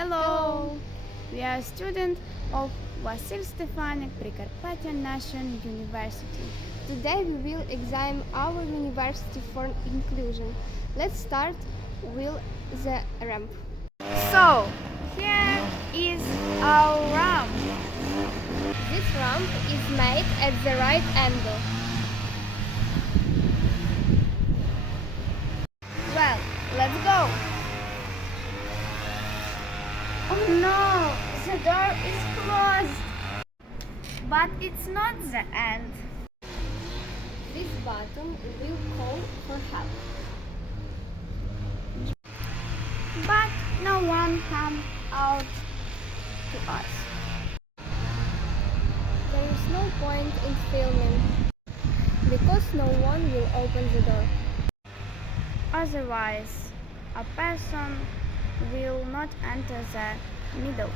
Hello! We are students of Василь Стефаник Прикарпаття National University. Today we will examine our university for inclusion. Let's start with the ramp. So, here is our ramp. This ramp is made at the right angle. Well, let's go. Oh no, the door is closed. But it's not the end. This button will call for help. But no one comes out to us. There is no point in filming because no one will open the door. Otherwise, a person will not enter the middle.